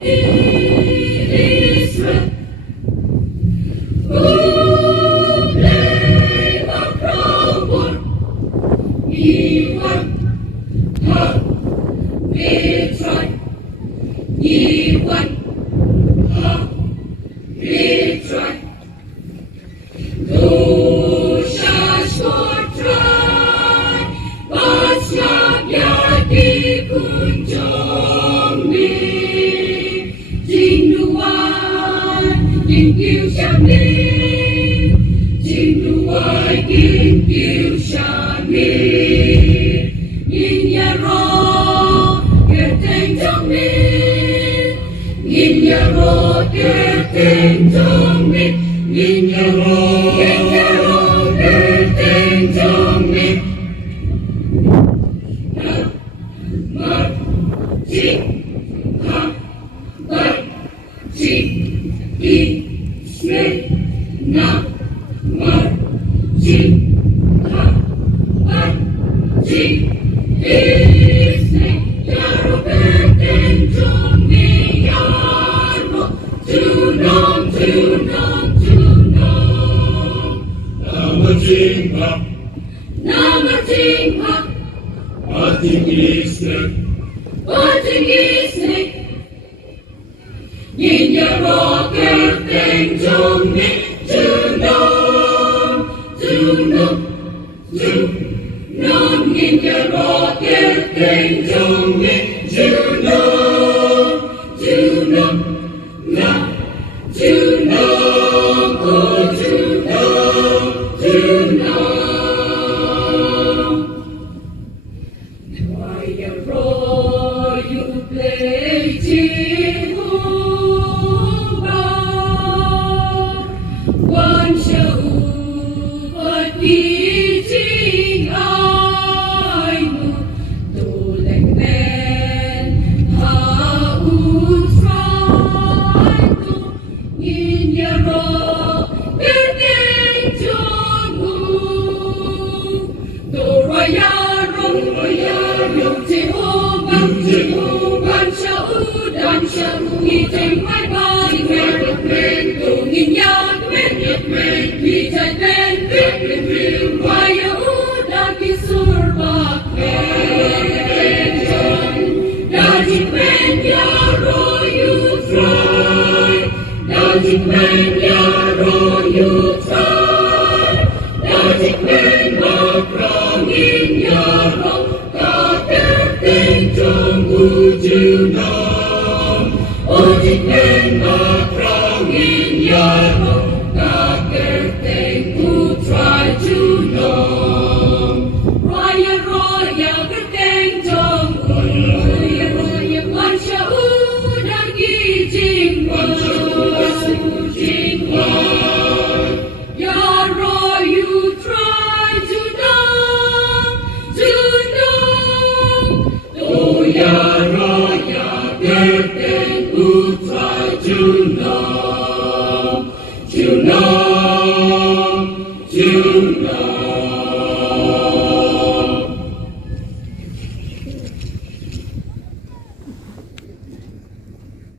Israel, who play the proud war, he won, victory, he won, victory. Though shall try, but snap yaki kunjong mi, Jing Luai, King Kiêu Shan Mi, Jing Luai, King Kiêu Shan Mi, Yin Ya Ro, Kiêu Teng Jong Mi, Yin Ya Ro, Kiêu Teng Jong Mi, Yin Ya Ro, Kiêu Teng Jong Mi. Yin Ya Ro, Kiêu Teng Jong Mi, Yin Ya Ro, Kiêu Teng Jong Mi, Why Ya Ro, you play Jehovah, one shall but be Jing I know, though like man, how try to in Ya Ro, Kiêu Teng Jong Mi, though Roya Rong Jehovah, Dan shall he take my body, to in Ya Gwen, he take why you not be surba, Daddy when Ya Ro you try, Daddy when Ya Ro you try, Daddy when wrong in Ya Ro, Teng Jong would you know? Oh, did men not wrong in Ya Ro, Teng who try to know? Roya, Teng Jong, Roya, one shall not give Jing Wai. Ya Ro, you try to know. Oh, Ya Ro, Kiêu Teng who try to know.